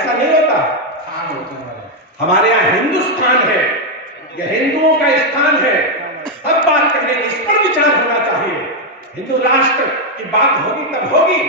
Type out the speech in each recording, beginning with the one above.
ऐसा नहीं होता। हमारे यहाँ हिंदुस्तान है, यह हिंदुओं का स्थान है। अब बात करने की, इस पर विचार होना चाहिए। हिंदू राष्ट्र की बात होगी तब होगी।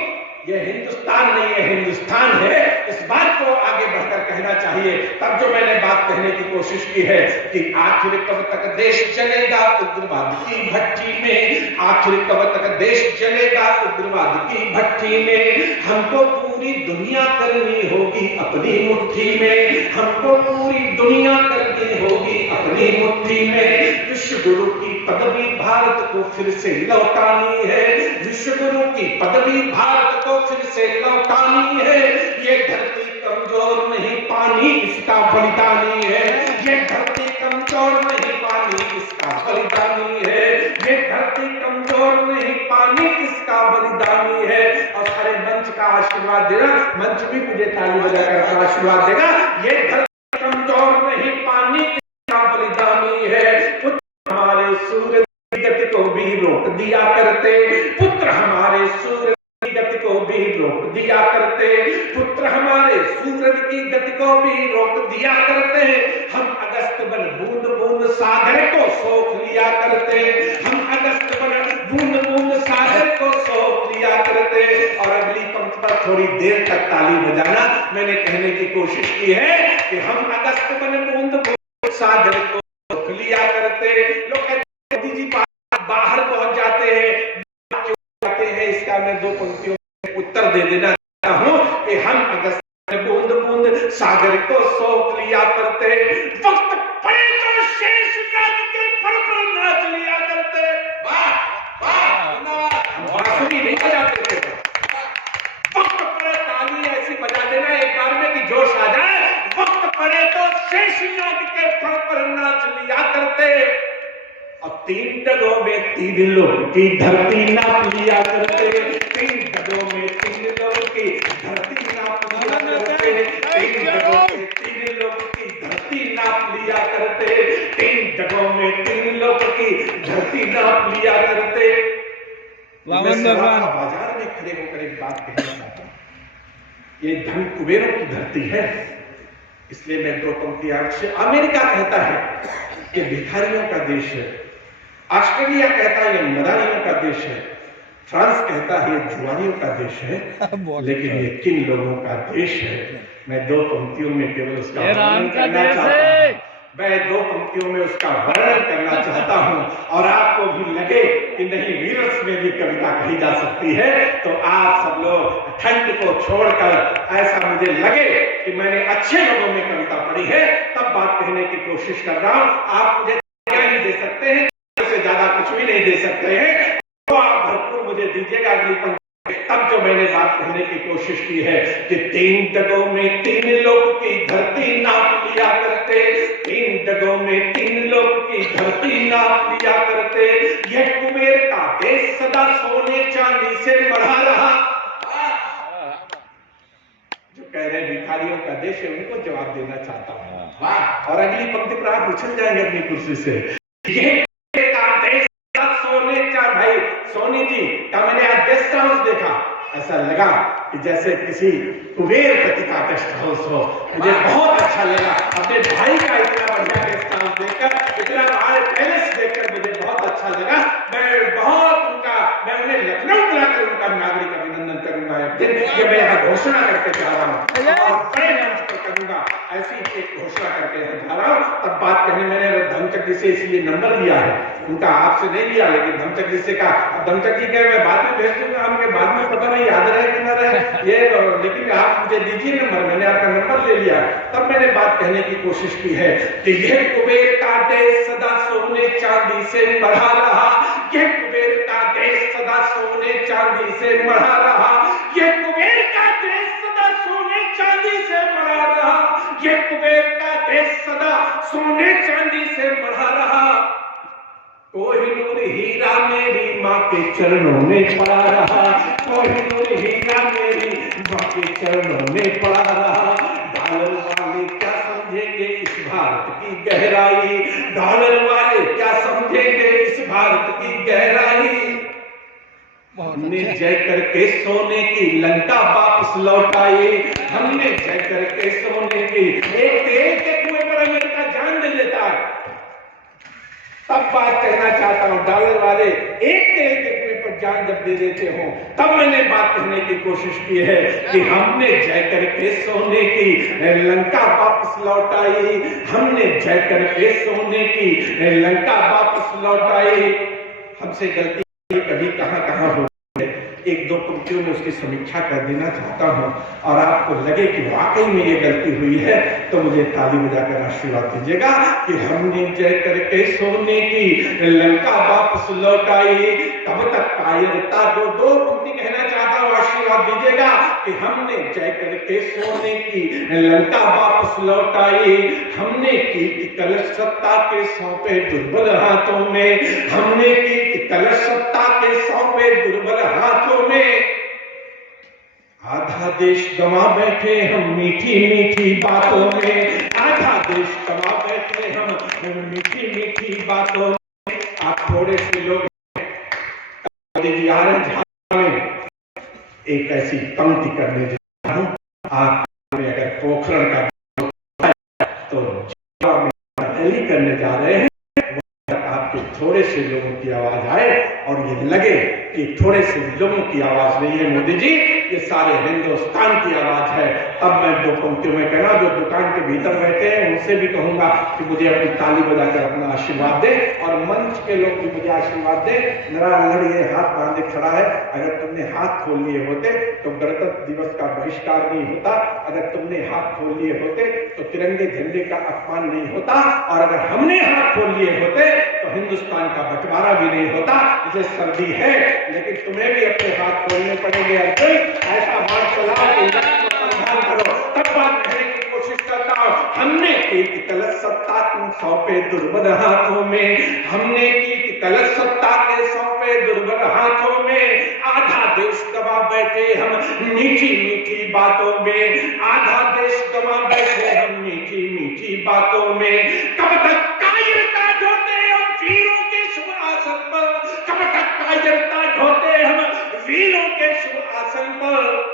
यह हिंदुस्तान नहीं है, हिंदुस्तान है, इस बात को आगे बढ़कर कहना चाहिए। तब जो मैंने बात कहने की कोशिश की है कि आखिर कब तक देश चलेगा उग्रवाद की भट्टी में, आखिर कब तक देश चलेगा उग्रवाद की भट्टी में। हमको पूरी दुनिया करनी होगी अपनी मुट्ठी में, हमको पूरी दुनिया करनी होगी अपनी मुट्ठी में। विश्व गुरु की पदवी भारत को फिर से लौटानी है, विश्व गुरु की पदवी भारत को फिर से लौटानी है। ये धरती कमजोर नहीं, पानी इसका बलिदानी है। ये धरती कमजोर नहीं, पानी इसका बलिदानी है। ये धरती कमजोर नहीं, पानी इसका बलिदानी है। और सारे मंच का आशीर्वाद देना, मंच भी मुझे ताली बजाकर आशीर्वाद देगा। ये धरती कमजोर नहीं, पानी इसका बलिदानी है। पुत्र हमारे सूर्य की गति को भी रोक दिया करते, पुत्र हमारे सूर्य की गति को भी रोक दिया करते, पुत्र हमारे सूरज की गति को भी रोक दिया करते। हम अगस्त बन बूंद बूंद सागर को सोख लिया करते, हम अगस्त बन बूंद बूंद सागर को सोख लिया करते। और अगली पंक्ति पर थोड़ी देर तक ताली बजाना मैंने कहने की कोशिश की है कि हम अगस्त बन बूंद बूंद सागर को सोख लिया करते। लोग कहते मोदी जी बाहर पहुंच जाते हैं, इसका मैं दो पंक्तियों में उत्तर दे देना चाहता हूं कि हम अगस्त में बूंद बूंद सागर को सोख लिया करते, वक्त पड़े तो शेष नाग के फर पर नाच लिया करते। वाह वाह, बांसुरी नहीं बजाते थे, वक्त पड़े ताली ऐसी बजा देना एक बार में कि जोश आ जाए। वक्त पड़े तो शेष नाग के फर पर नाच लिया करते। अब 3 डगों में 3 लोग की धरती नाप लिया करते, 3 डगों में 3 लोग की धरती नाप लिया करते, 3 डगों में 3 लोग की धरती नाप लिया करते, 3 डगों में 3 लोग की धरती नाप लिया करते। बाजार में खड़े होकर एक बात कहना चाहता हूं, ये धन कुबेरों की धरती है, इसलिए मैं 2 पंक्तियां। अमेरिका कहता है कि भिखारियों का देश है, ऑस्ट्रेलिया कहता है ये मदानियों का देश है, फ्रांस कहता है ये जुआनियों का देश है, लेकिन ये किन लोगों का देश है? मैं 2 पंक्तियों में केवल उसका वर्णन करना चाहता हूं, मैं 2 पंक्तियों में उसका वर्णन करना चाहता हूं। और आपको भी लगे कि नहीं वीरस में भी कविता कही जा सकती है, तो आप सब लोग ठंड को छोड़कर ऐसा मुझे लगे कि मैंने अच्छे लोगों में कविता पढ़ी है, तब बात कहने की कोशिश कर रहा हूं। आप मुझे क्या ही दे सकते हैं, से ज्यादा कुछ भी नहीं दे सकते हैं, तो आप भरपूर मुझे दीजिएगा अगली पंक्ति। तब जो मैंने बात कहने की कोशिश की है कि 3 डगों में 3 लोग की धरती नाप लिया करते, 3 डगों में 3 लोग की धरती नाप लिया करते। यह कुबेर का देश सदा सोने चांदी से बढ़ा रहा। जो कह रहे भिखारियों का देश है उनको जवाब देना चाहता हूं। वाह, और अगली पंक्ति पर आप उछल जाएंगे अपनी कुर्सी से। यह भाई सोनी जी का मैंने आज गेस्ट हाउस देखा, ऐसा लगा कि जैसे किसी कुबेर पति का गेस्ट हाउस हो। मुझे बहुत अच्छा लगा अपने भाई का इतना बढ़िया गेस्ट हाउस देखकर, इतना बड़ा पैलेस देखकर मुझे बहुत अच्छा लगा। मैं उन्हें लखनऊ बुलाकर उनका नागरिक अभिनंदन करूंगा। ये मैं यह घोषणा करके जा रहा हूँ और बड़े मंच पर करूंगा, ऐसी एक घोषणा करके जा रहा हूँ। तब बात करने मैंने धमचक जी से इसलिए नंबर लिया है, उनका आपसे नहीं लिया, लेकिन धमचक जी से कहा। धमचक जी कहे मैं बाद में भेज दूंगा, हमके बाद में पता नहीं याद रहे कि न रहे ये, लेकिन आप मुझे दीजिए नंबर। मैंने आपका नंबर ले लिया। तब मैंने बात कहने की कोशिश की है कि यह कुबेर का देश सदा सोने चांदी से बढ़ा रहा, यह कुबेर का देश सदा सोने चांदी से बढ़ा रहा, यह कुबेर का देश सदा सोने चांदी से बढ़ा रहा, यह कुबेर का देश सदा सोने चांदी से बढ़ा रहा। कोहिनूर हीरा मेरी माँ के चरणों में पड़ा रहा, कोहिनूर हीरा मेरी माँ के चरणों में पड़ा रहा। डॉलर वाले क्या समझेंगे इस भारत की गहराई, डॉलर वाले क्या समझेंगे इस भारत की गहराई। हमने जय करके सोने की लंका वापस लौटाई, हमने जय करके सोने की। एक तेल के कुएं पर अमेरिका जान दे देता है, तब बात कहना चाहता हूं डॉलर वाले, एक तेल के कुएं पर जान जब दे देते हो तब मैंने बात कहने की कोशिश की है कि हमने जय करके सोने की लंका वापस लौटाई, हमने जय करके सोने की लंका वापस लौटाई। हमसे गलती कभी कहां हो, एक दो पंक्तियों में उसकी समीक्षा कर देना चाहता हूं, और आपको लगे कि वाकई में ये गलती हुई है तो मुझे ताली बजाकर आशीर्वाद दीजिएगा कि हमने जय करके सोने की लंका वापस लौटाई। तब तक कायरता, जो दो पंक्ति कहना चाहता हूं आशीर्वाद दीजिएगा कि हमने जय करके सोने की लंका वापस लौटाई, हमने की कलश सत्ता के सौंपे दुर्बल हाथों में, हमने की कलश सत्ता के सौंपे दुर्बल हाथों में। आधा देश गंवा बैठे हम मीठी मीठी बातों में, आधा देश गंवा बैठे हम मीठी मीठी बातों में। आप थोड़े से लोग एक ऐसी पंक्ति करने जा रहा हूं, आप अगर पोखरण का तो करने जा रहे हैं, आपके थोड़े से लोगों की आवाज आए और ये लगे कि थोड़े से लोगों की आवाज नहीं है मोदी जी, ये सारे हिंदुस्तान की आवाज है। अब मैं दो पंक्तियों में कहना, जो दुकान के भीतर बैठे हैं उनसे भी कहूंगा कि मुझे अपनी ताली बजाकर अपना आशीर्वाद दे, और मंच के लोग भी मुझे आशीर्वाद दे। मेरा ये हाथ बांधे खड़ा है, अगर तुमने हाथ खोल लिए होते तो गणतंत्र दिवस का बहिष्कार नहीं होता, अगर तुमने हाथ खोल लिए होते तो तिरंगे झंडे का अपमान नहीं होता, और अगर हमने हाथ खोल लिए होते तो हिंदुस्तान का बंटवारा भी नहीं होता। इसे सर्दी है लेकिन तुम्हें भी अपने हाथ खोलने पड़ेंगे अर्जुन, ऐसा हाथ चलाओ करो, तब बात कहने की कोशिश करता हूं। हमने की कलश सत्ता तुम सौंपे दुर्बल हाथों में, हमने की कलश सत्ता के सौंपे दुर्बल हाथों में। आधा देश गवा बैठे हम मीठी मीठी बातों में, आधा देश गवा बैठे हम मीठी मीठी बातों में। कब तक कायरता ढोते हम वीरों के शुभ आसन पर, कब तक कायरता ढोते हम वीरों के शुभ आसन पर।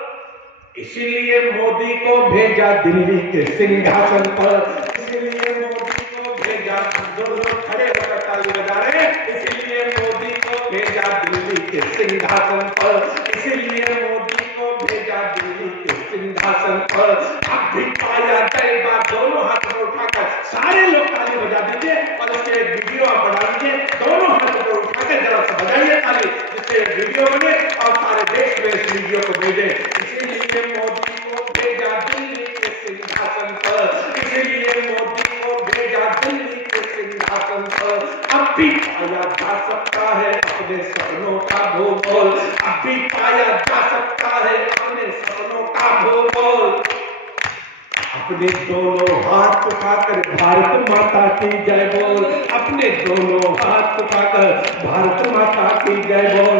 इसीलिए मोदी को भेजा दिल्ली के सिंहासन पर, इसीलिए मोदी को भेजा, दोनों खड़े होकर ताली बजा रहे हैं, इसीलिए मोदी को भेजा दिल्ली के सिंहासन पर, इसीलिए मोदी को भेजा दिल्ली के सिंहासन पर। अब भी पाया गए बात, दोनों हाथ में उठाकर सारे लोग ताली बजा दीजिए, और इसके वीडियो आप बना लीजिए, दोनों हाथों को उठाकर जरा सा बजाइए ताली, जिससे वीडियो बने और सारे देश में इस वीडियो को भेजे। इसीलिए मोदी को भेजा दिल्ली के सिंहासन पर, इसीलिए मोदी को भेजा दिल्ली के सिंहासन पर। अब भी पाया जा सकता है अपने सपनों का भूगोल, अब भी पाया जा सकता है अपने सपनों का भूगोल। अपने दोनों हाथ उठाकर भारत माता की जय बोल, अपने दोनों हाथ उठाकर भारत माता की जय बोल।